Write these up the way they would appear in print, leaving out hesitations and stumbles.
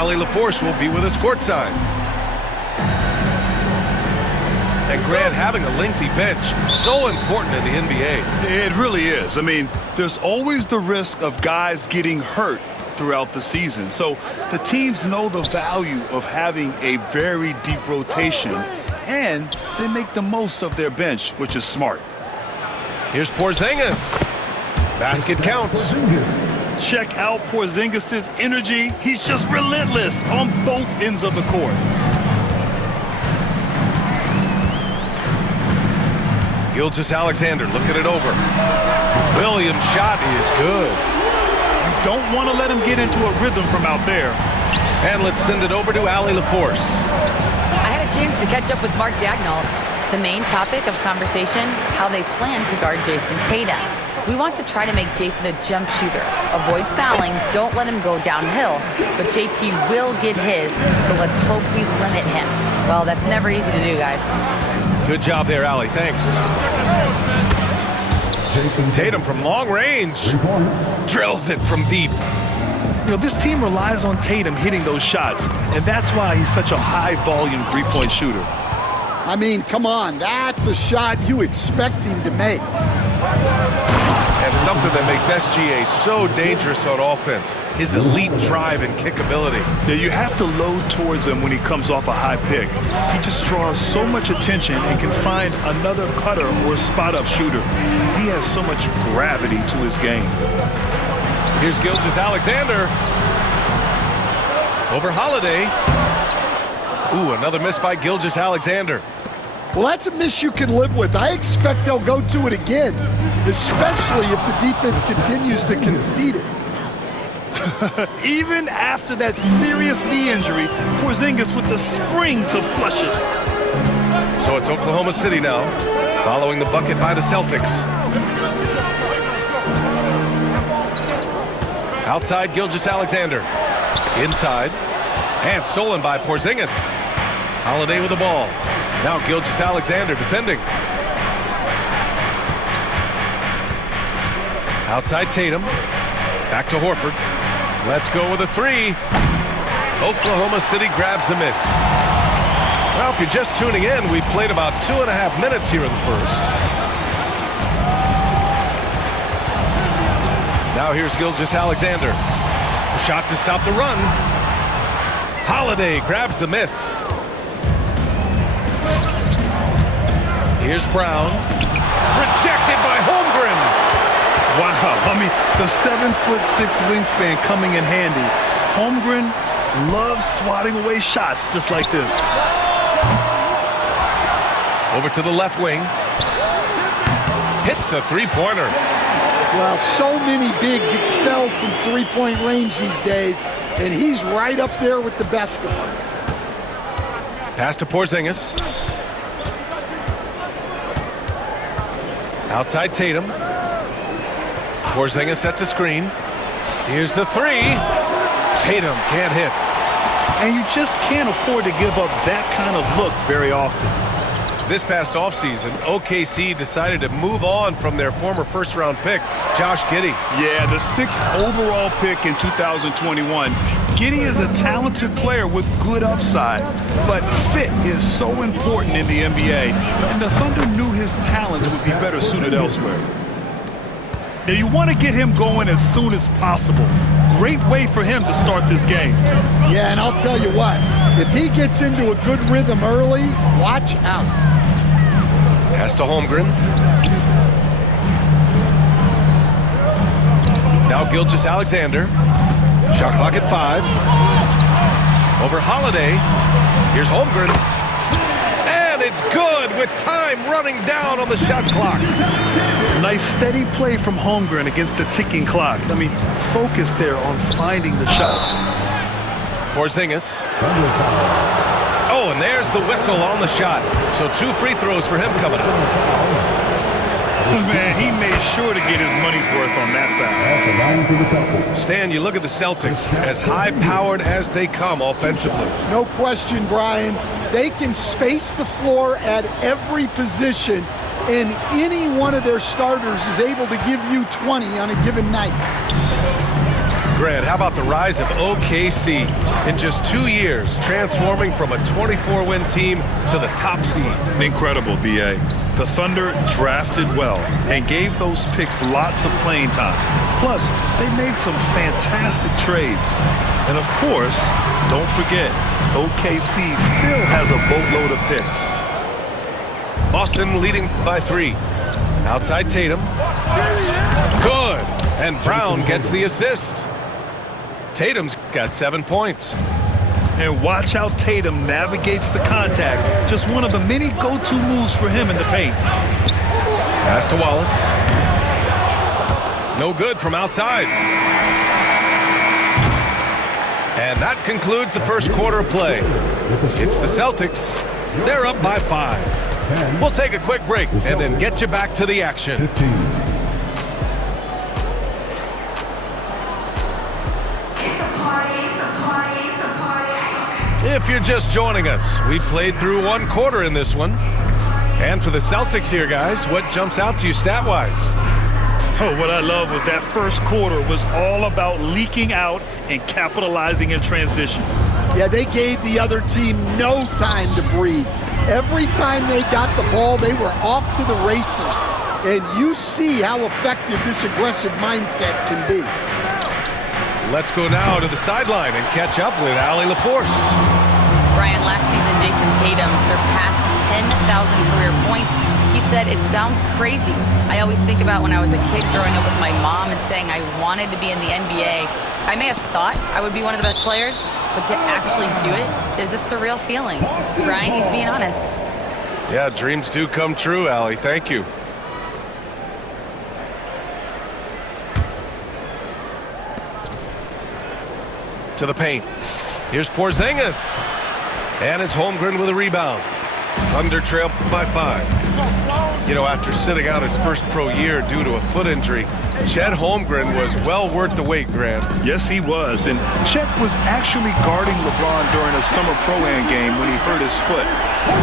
Allie LaForce will be with us courtside. And Grant, having a lengthy bench, so important in the NBA. It really is. I mean, there's always the risk of guys getting hurt throughout the season. So the teams know the value of having a very deep rotation, and they make the most of their bench, which is smart. Here's Porzingis. Basket counts. Check out Porzingis' energy. He's just relentless on both ends of the court. Gilgeous-Alexander looking it over. Williams' shot is good. You don't want to let him get into a rhythm from out there. And let's send it over to Allie LaForce. I had a chance to catch up with Mark Daigneault. The main topic of conversation, how they plan to guard Jason Tatum. We want to try to make Jason a jump shooter. Avoid fouling, don't let him go downhill. But JT will get his, so let's hope we limit him. Well, that's never easy to do, guys. Good job there, Allie. Thanks. Tatum from long range. Drills it from deep. You know, this team relies on Tatum hitting those shots, and that's why he's such a high-volume three-point shooter. I mean, come on, that's a shot you expect him to make. And something that makes SGA so dangerous on offense, his elite drive and kickability. Yeah, you have to load towards him when he comes off a high pick. He just draws so much attention and can find another cutter or spot-up shooter. He has so much gravity to his game. Here's Gilgeous-Alexander. Over Holiday. Ooh, another miss by Gilgeous-Alexander. Well, that's a miss you can live with. I expect they'll go to it again, especially if the defense continues to concede it. Even after that serious knee injury, Porzingis with the spring to flush it. So it's Oklahoma City now, following the bucket by the Celtics. Outside, Gilgeous-Alexander. Inside, and stolen by Porzingis. Holiday with the ball. Now Gilgeous-Alexander defending. Outside Tatum. Back to Horford. Let's go with a three. Oklahoma City grabs the miss. Well, if you're just tuning in, we played about 2.5 minutes here in the first. Now here's Gilgeous-Alexander. Shot to stop the run. Holiday grabs the miss. Here's Brown. Rejected by Holmgren. Wow, I mean, the 7'6" wingspan coming in handy. Holmgren loves swatting away shots just like this. Over to the left wing. Hits the three-pointer. Well, so many bigs excel from three-point range these days, and he's right up there with the best of them. Pass to Porzingis. Outside Tatum. Porzingis sets a screen. Here's the three. Tatum can't hit. And you just can't afford to give up that kind of look very often. This past offseason, OKC decided to move on from their former first-round pick, Josh Giddey. Yeah, the 6th overall pick in 2021. Giddey is a talented player with good upside, but fit is so important in the NBA, and the Thunder knew his talent would be better suited elsewhere. Now, you want to get him going as soon as possible. Great way for him to start this game. Yeah, and I'll tell you what, if he gets into a good rhythm early, watch out. Pass to Holmgren. Now Gilgeous-Alexander. Shot clock at 5. Over Holiday. Here's Holmgren. And it's good with time running down on the shot clock. Nice steady play from Holmgren against the ticking clock. I mean, focus there on finding the shot. Porzingis. Oh, and there's the whistle on the shot. So 2 free throws for him coming up. Man, he made sure to get his money's worth on that foul. Stan, you look at the Celtics, as high-powered as they come offensively. No question, Brian. They can space the floor at every position, and any one of their starters is able to give you 20 on a given night. Grant, how about the rise of OKC? In just 2 years, transforming from a 24-win team to the top seed. Incredible, B.A. The Thunder drafted well and gave those picks lots of playing time. Plus, they made some fantastic trades. And of course, don't forget, OKC still has a boatload of picks. Boston leading by 3. Outside Tatum. Good. And Brown gets the assist. Tatum's got 7 points. And watch how Tatum navigates the contact. Just one of the many go-to moves for him in the paint. Pass to Wallace. No good from outside. And that concludes the first quarter of play. It's the Celtics. They're up by 5. We'll take a quick break and then get you back to the action. If you're just joining us, we played through 1 quarter in this one. And for the Celtics here, guys, what jumps out to you stat-wise? Oh, what I love was that first quarter was all about leaking out and capitalizing in transition. Yeah, they gave the other team no time to breathe. Every time they got the ball, they were off to the races. And you see how effective this aggressive mindset can be. Let's go now to the sideline and catch up with Allie LaForce. Brian, last season, Jason Tatum surpassed 10,000 career points. He said, "It sounds crazy. I always think about when I was a kid growing up with my mom and saying I wanted to be in the NBA. I may have thought I would be one of the best players, but to actually do it is a surreal feeling." Brian, he's being honest. Yeah, dreams do come true, Allie. Thank you. To the paint. Here's Porzingis. And it's Holmgren with a rebound. Thunder trail by 5. You know, after sitting out his first pro year due to a foot injury, Chet Holmgren was well worth the wait, Grant. Yes, he was. And Chet was actually guarding LeBron during a summer Pro-Am game when he hurt his foot.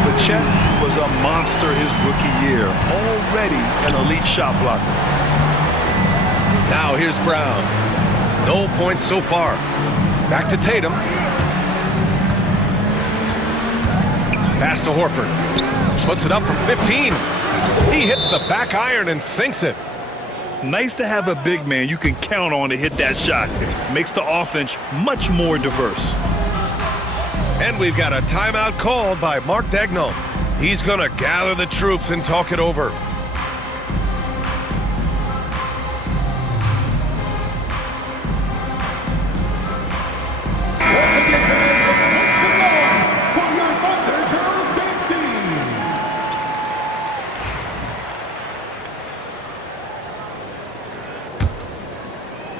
But Chet was a monster his rookie year. Already an elite shot blocker. Now here's Brown. No points so far. Back to Tatum. Pass to Horford. Puts it up from 15. He hits the back iron and sinks it. Nice to have a big man you can count on to hit that shot. Makes the offense much more diverse. And we've got a timeout called by Mark Daigneault. He's going to gather the troops and talk it over.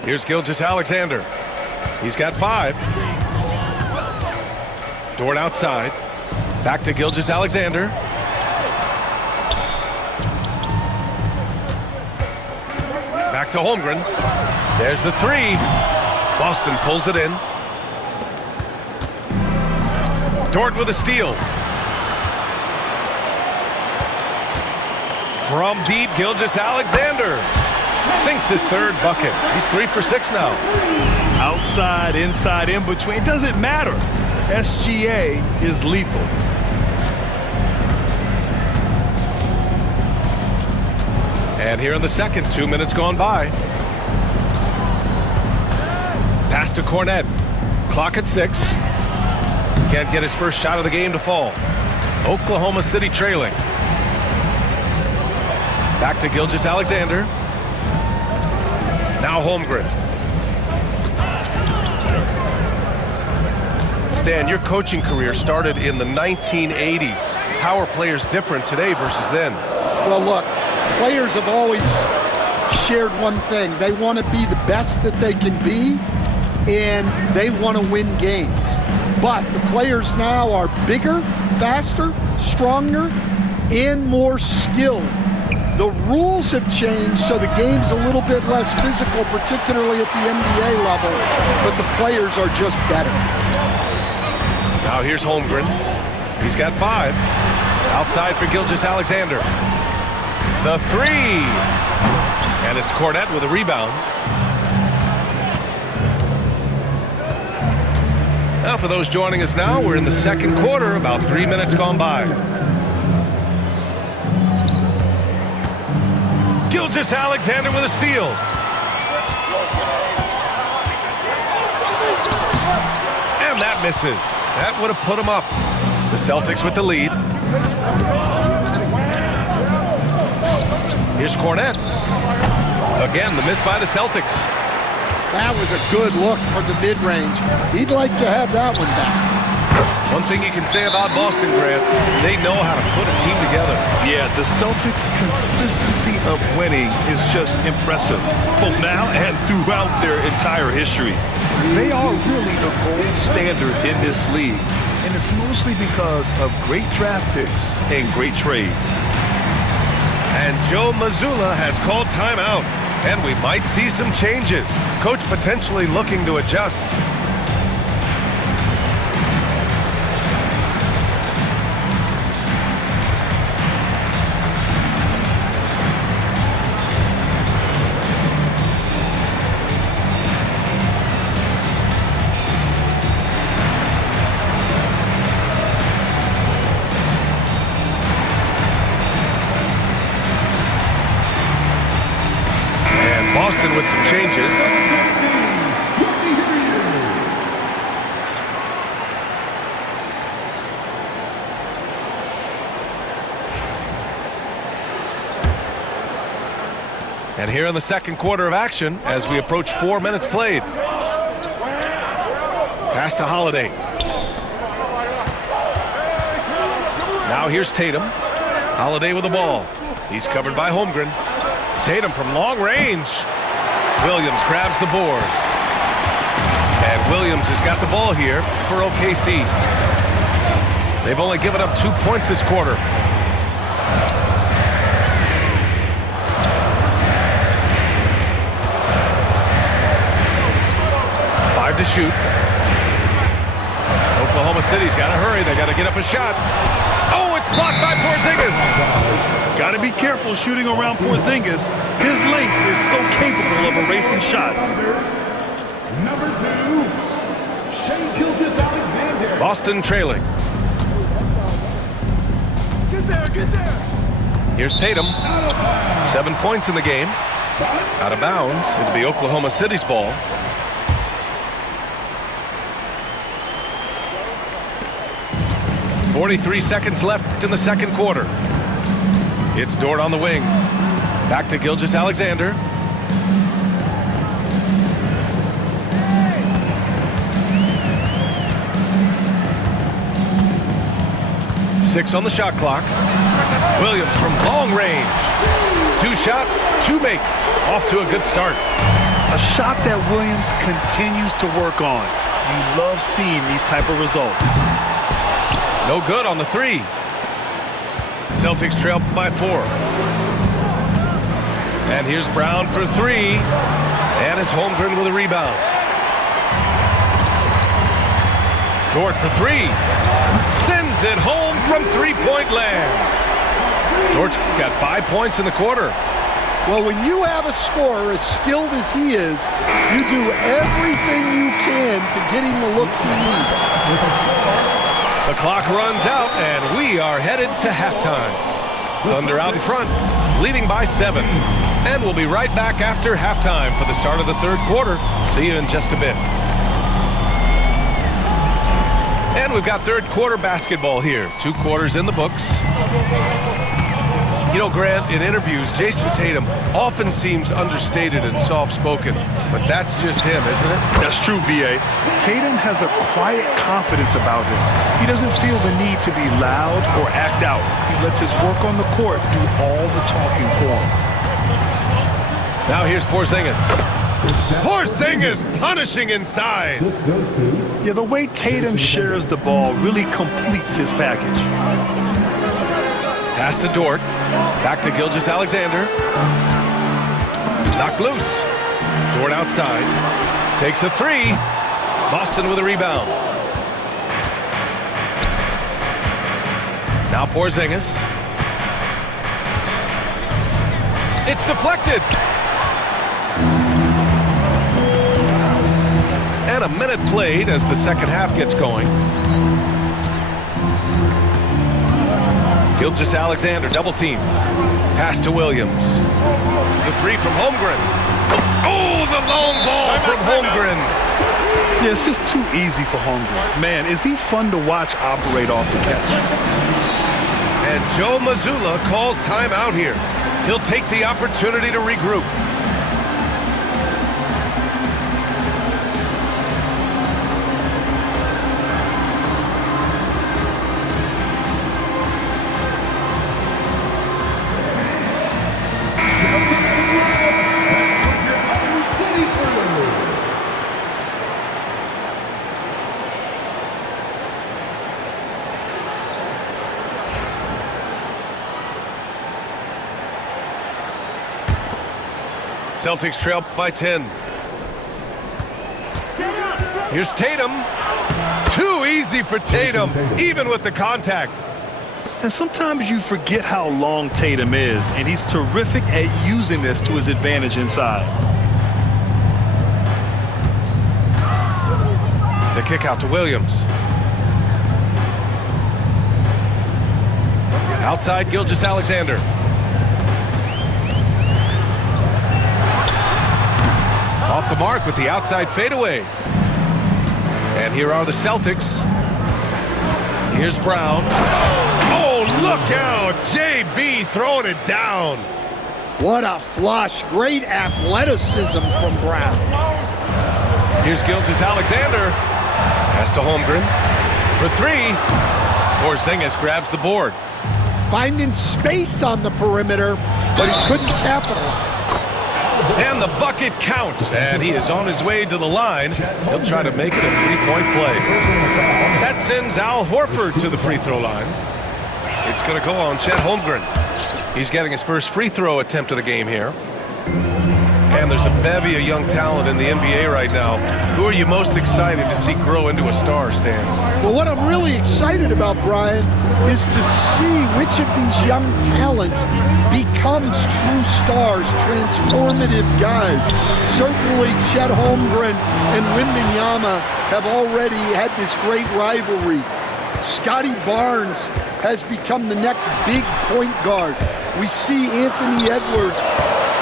Here's Gilgeous-Alexander. He's got 5. Dort outside. Back to Gilgeous-Alexander. Back to Holmgren. There's the 3. Boston pulls it in. Dort with a steal. From deep, Gilgeous-Alexander sinks his 3rd bucket. He's 3 for 6 now. Outside, inside, in between, it doesn't matter. SGA is lethal. And here in the second, 2 minutes gone by. Pass to Cornet. Clock at 6. Can't get his first shot of the game to fall. Oklahoma City trailing. Back to Gilgeous-Alexander. Now Holmgren. Stan, your coaching career started in the 1980s. How are players different today versus then? Well, look, players have always shared one thing. They want to be the best that they can be, and they want to win games. But the players now are bigger, faster, stronger, and more skilled. The rules have changed, so the game's a little bit less physical, particularly at the NBA level, but the players are just better. Now here's Holmgren. He's got 5. Outside for Gilgeous-Alexander. The 3. And it's Cornet with a rebound. Now, for those joining us now, we're in the second quarter, about 3 minutes gone by. Gilgeous-Alexander with a steal. And that misses. That would have put him up. The Celtics with the lead. Here's Kornet. Again, the miss by the Celtics. That was a good look from the mid-range. He'd like to have that one back. One thing you can say about Boston, Grant, they know how to put a team together. Yeah, the Celtics' consistency of winning is just impressive, both now and throughout their entire history. They are really the gold standard in this league, and it's mostly because of great draft picks and great trades. And Joe Mazzulla has called timeout, and we might see some changes. Coach potentially looking to adjust. Boston with some changes. And here in the second quarter of action, as we approach 4 minutes played. Pass to Holiday. Now here's Tatum. Holiday with the ball. He's covered by Holmgren. Tatum from long range. Williams grabs the board. And Williams has got the ball here for OKC. They've only given up 2 points this quarter. Five to shoot. Oklahoma City's got to hurry. They got to get up a shot. Oh, it's blocked by Porzingis. Got to be careful shooting around Porzingis. His length is so capable of erasing shots. Number 2, Shai Gilgeous-Alexander. Boston trailing. Get there. Here's Tatum. 7 points in the game. Out of bounds. It'll be Oklahoma City's ball. .43 seconds left in the second quarter. It's Dort on the wing. Back to Gilgeous-Alexander. Six on the shot clock. Williams from long range. 2 shots, 2 makes. Off to a good start. A shot that Williams continues to work on. You love seeing these type of results. No good on the 3. Celtics trail by 4. And here's Brown for 3. And it's Holmgren with a rebound. Dort for 3. Sends it home from 3-point land. Dort's got 5 points in the quarter. Well, when you have a scorer as skilled as he is, you do everything you can to get him the looks he needs. The clock runs out, and we are headed to halftime. Thunder out in front, leading by 7. And we'll be right back after halftime for the start of the third quarter. See you in just a bit. And we've got third quarter basketball here. 2 quarters in the books. You know, Grant, in interviews, Jason Tatum often seems understated and soft-spoken, but that's just him, isn't it? That's true, B.A. Tatum has a quiet confidence about him. He doesn't feel the need to be loud or act out. He lets his work on the court do all the talking for him. Now here's Porzingis. Porzingis punishing inside. Yeah, the way Tatum shares the ball really completes his package. Pass to Dort. Back to Gilgeous-Alexander. Knocked loose. Dort outside. Takes a 3. Boston with a rebound. Now Porzingis. It's deflected. And a minute played as the second half gets going. Gilgeous-Alexander double team. Pass to Williams. The three from Holmgren. Oh, the long ball from Holmgren. Yeah, it's just too easy for Holmgren. Man, is he fun to watch operate off the catch. And Joe Mazzulla calls timeout here. He'll take the opportunity to regroup. Celtics trail by 10. Here's Tatum. Too easy for Tatum, even with the contact. And sometimes you forget how long Tatum is, and he's terrific at using this to his advantage inside. The kick out to Williams. Outside Gilgeous-Alexander. Off the mark with the outside fadeaway. And here are the Celtics. Here's Brown. Oh, look out! JB throwing it down. What a flush. Great athleticism from Brown. Here's Gilgeous-Alexander. Pass to Holmgren. For three. Porzingis grabs the board. Finding space on the perimeter, but he couldn't capitalize. And the bucket counts, and he is on his way to the line. He'll try to make it a three-point play. That sends Al Horford to the free throw line. It's going to go on Chet Holmgren. He's getting his first free throw attempt of the game here. And there's a bevy of young talent in the NBA right now. Who are you most excited to see grow into a star, Stan? Well, what I'm really excited about, Brian, is to see which of these young talents becomes true stars, transformative guys. Certainly Chet Holmgren and Wembanyama have already had this great rivalry. Scotty Barnes has become the next big point guard. We see Anthony Edwards,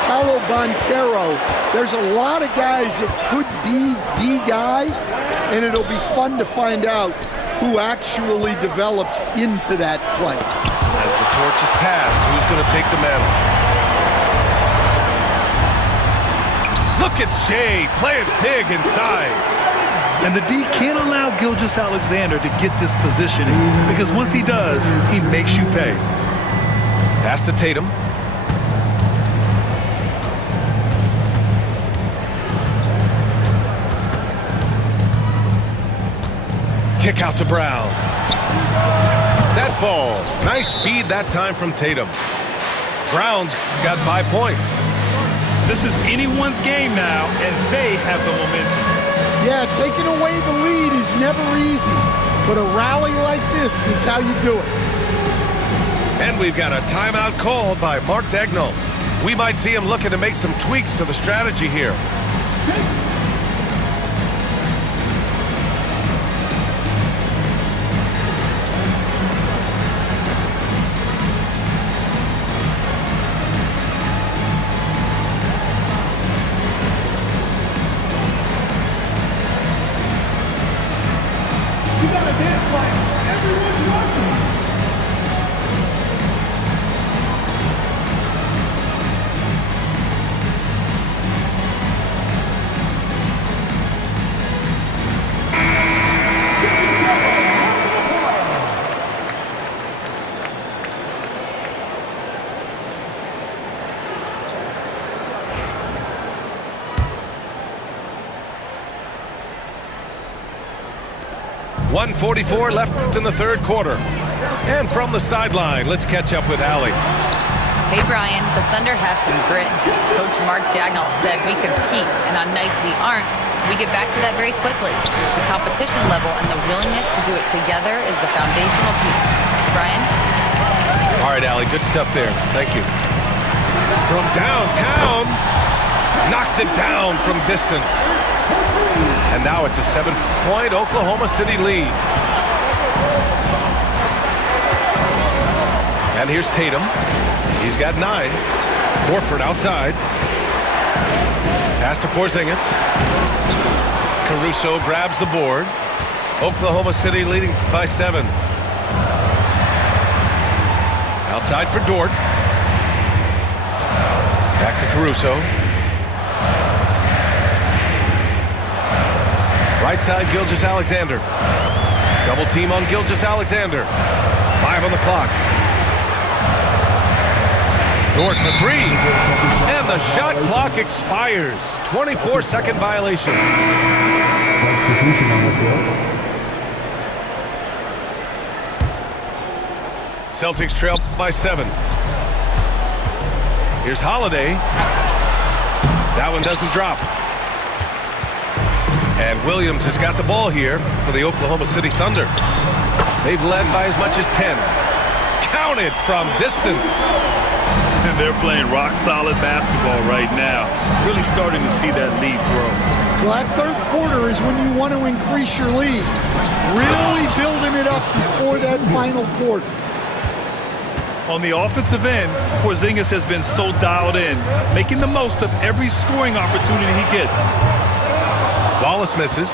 Paolo Banchero. There's a lot of guys that could be the guy, and it'll be fun to find out who actually develops into that play. As the torch is passed, who's going to take the mantle? Look at Shea playing big inside. And the D can't allow Gilgeous-Alexander to get this positioning, because once he does, he makes you pay. Pass to Tatum. Kick out to Brown. That falls. Nice feed that time from Tatum. Brown's got 5 points. This is anyone's game now, and they have the momentum. Yeah, taking away the lead is never easy, but a rally like this is how you do it. And we've got a timeout called by Mark Daigneault. We might see him looking to make some tweaks to the strategy here. You gotta dance like everyone's watching. .144 left in the third quarter. And from the sideline, let's catch up with Allie. Hey, Brian, the Thunder have some grit. Coach Mark Daigneault said we compete, and on nights we aren't, we get back to that very quickly. The competition level and the willingness to do it together is the foundational piece. Brian? All right, Allie, good stuff there. Thank you. From downtown, knocks it down from distance. And now it's a 7-point Oklahoma City lead. And here's Tatum. He's got 9. Horford outside. Pass to Porzingis. Caruso grabs the board. Oklahoma City leading by 7. Outside for Dort. Back to Caruso. Right side, Gilgeous-Alexander. Double team on Gilgeous-Alexander. 5 on the clock. Dort for 3. And the shot clock expires. 24-second violation. Substitution on the field. Celtics trail by 7. Here's Holiday. That one doesn't drop. And Williams has got the ball here for the Oklahoma City Thunder. They've led by as much as 10. Counted from distance. And they're playing rock-solid basketball right now. Really starting to see that lead grow. Well, that third quarter is when you want to increase your lead. Really building it up before that final quarter. On the offensive end, Porzingis has been so dialed in, making the most of every scoring opportunity he gets. Wallace misses.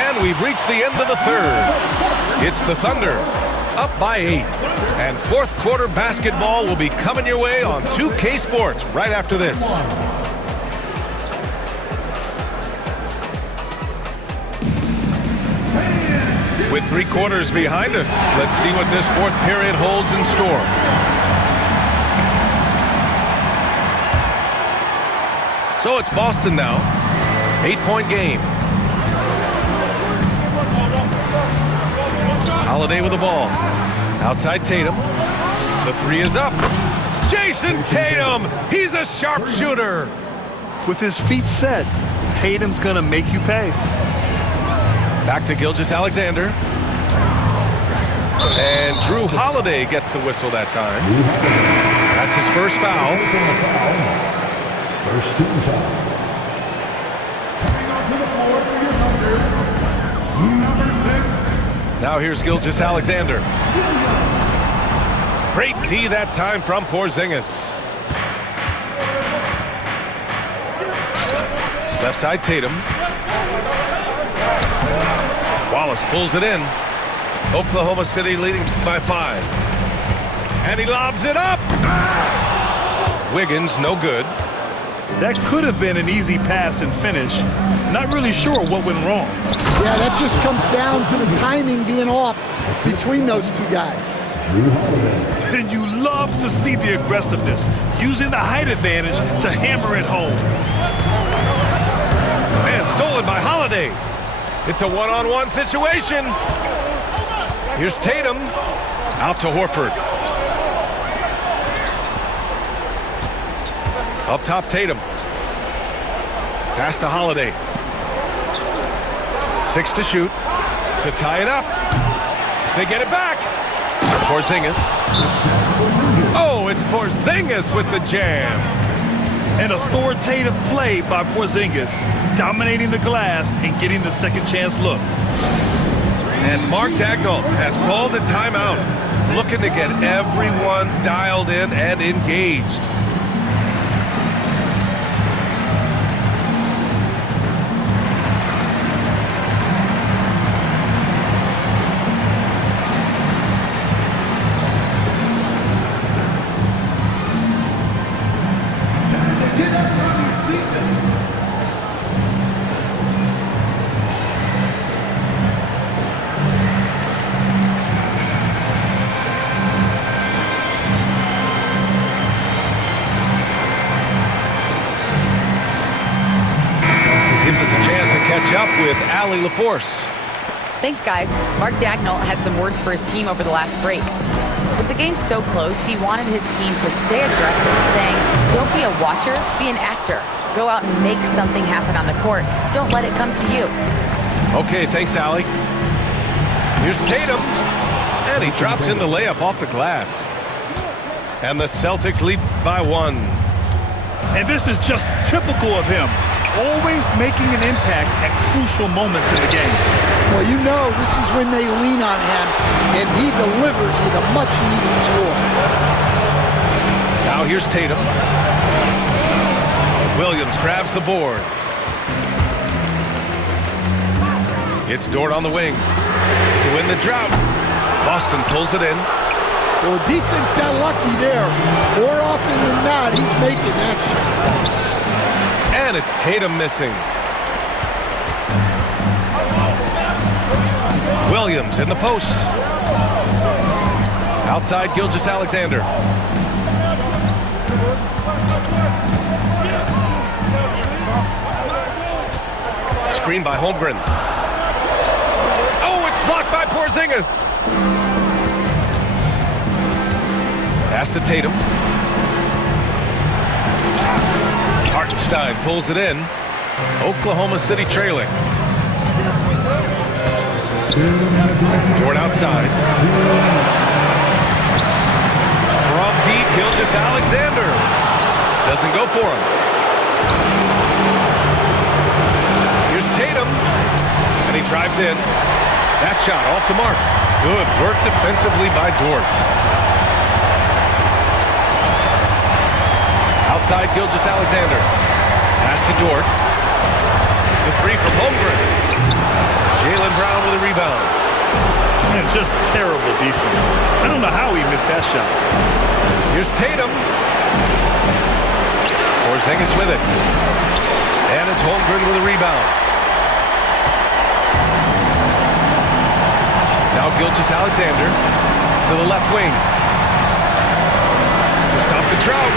And we've reached the end of the third. It's the Thunder up by 8. And fourth quarter basketball will be coming your way on 2K Sports right after this. With 3 quarters behind us, let's see what this fourth period holds in store. So it's Boston now. 8-point game. Holiday with the ball. Outside Tatum. The 3 is up. Jason Tatum! He's a sharpshooter! With his feet set, Tatum's gonna make you pay. Back to Gilgeous-Alexander. And Drew Holiday gets the whistle that time. That's his first foul. First team foul. Now here's Gilgeous-Alexander. Great D that time from Porzingis. Left side Tatum. Wallace pulls it in. Oklahoma City leading by 5. And he lobs it up. Wiggins, no good. That could have been an easy pass and finish. Not really sure what went wrong. Yeah, that just comes down to the timing being off between those two guys. And you love to see the aggressiveness, using the height advantage to hammer it home. And stolen by Holiday. It's a one-on-one situation. Here's Tatum. Out to Horford. Up top, Tatum. Pass to Holiday. 6 to shoot. To tie it up. They get it back. Porzingis. Oh, it's Porzingis with the jam. An authoritative play by Porzingis, dominating the glass and getting the second chance look. And Mark Daigneault has called a timeout, looking to get everyone dialed in and engaged. Up with Allie LaForce. Thanks, guys. Mark Daigneault had some words for his team over the last break. With the game so close, he wanted his team to stay aggressive, saying, don't be a watcher, be an actor. Go out and make something happen on the court. Don't let it come to you. Okay, thanks, Allie. Here's Tatum. And he drops in the layup off the glass. And the Celtics lead by 1. And this is just typical of him. Always making an impact at crucial moments in the game. Well, you know this is when they lean on him, and he delivers with a much-needed score. Now here's Tatum. Williams grabs the board. It's Dort on the wing to win the drought. Boston pulls it in. Well, the defense got lucky there. More often than not, he's making that shot. And it's Tatum missing. Williams in the post. Outside Gilgeous-Alexander. Screen by Holmgren. Oh, it's blocked by Porzingis. Pass to Tatum. Hartenstein pulls it in. Oklahoma City trailing. Dort outside. From deep, Gilgeous-Alexander. Doesn't go for him. Here's Tatum. And he drives in. That shot off the mark. Good work defensively by Dort. Outside Gilgeous-Alexander. Pass to Dort. The three from Holmgren. Jaylen Brown with a rebound. Man, just terrible defense. I don't know how he missed that shot. Here's Tatum. Porzingis with it. And it's Holmgren with a rebound. Now Gilgeous-Alexander to the left wing. To stop the drought.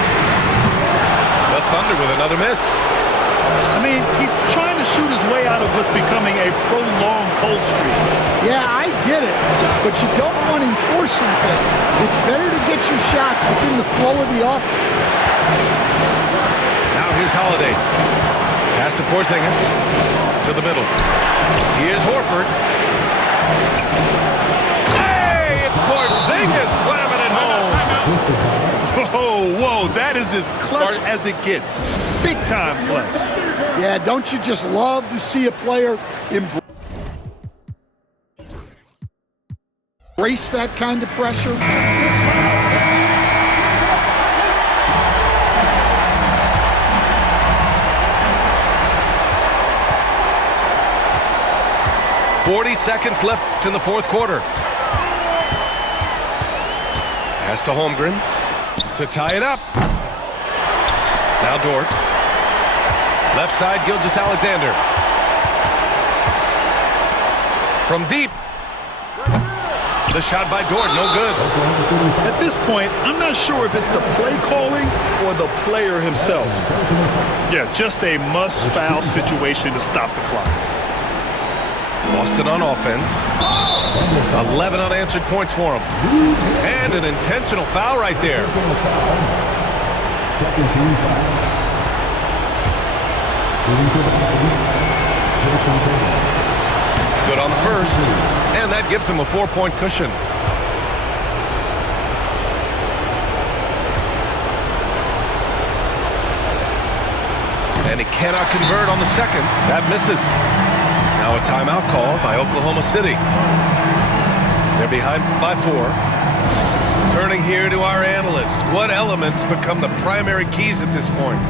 The Thunder with another miss. I mean, he's trying to shoot his way out of what's becoming a prolonged cold streak. Yeah, I get it, but you don't want him forcing things. It's better to get your shots within the flow of the offense. Now here's Holiday. Pass to Porzingis. To the middle. Here's Horford. Hey, it's Porzingis slamming it home. Whoa, that is as clutch as it gets. Big time play. Yeah, don't you just love to see a player embrace that kind of pressure? .40 seconds left in the fourth quarter. Pass to Holmgren to tie it up. Now Dort. Left side, Gilgeous-Alexander. From deep. The shot by Dort, no good. At this point, I'm not sure if it's the play calling or the player himself. Yeah, just a must-foul situation to stop the clock. Boston on offense. 11 unanswered points for him. And an intentional foul right there. Second team foul. Good on the first. And that gives him a 4-point cushion. And he cannot convert on the second. That misses. Now a timeout call by Oklahoma City. They're behind by 4. Turning here to our analyst. What elements become the primary keys at this point?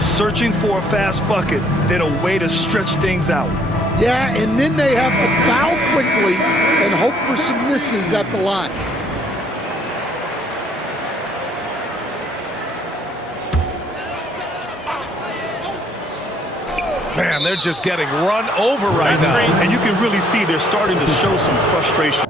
Searching for a fast bucket, then a way to stretch things out. Yeah, and then they have to foul quickly and hope for some misses at the line. Man, they're just getting run over right now. Great. And you can really see they're starting to show some frustration.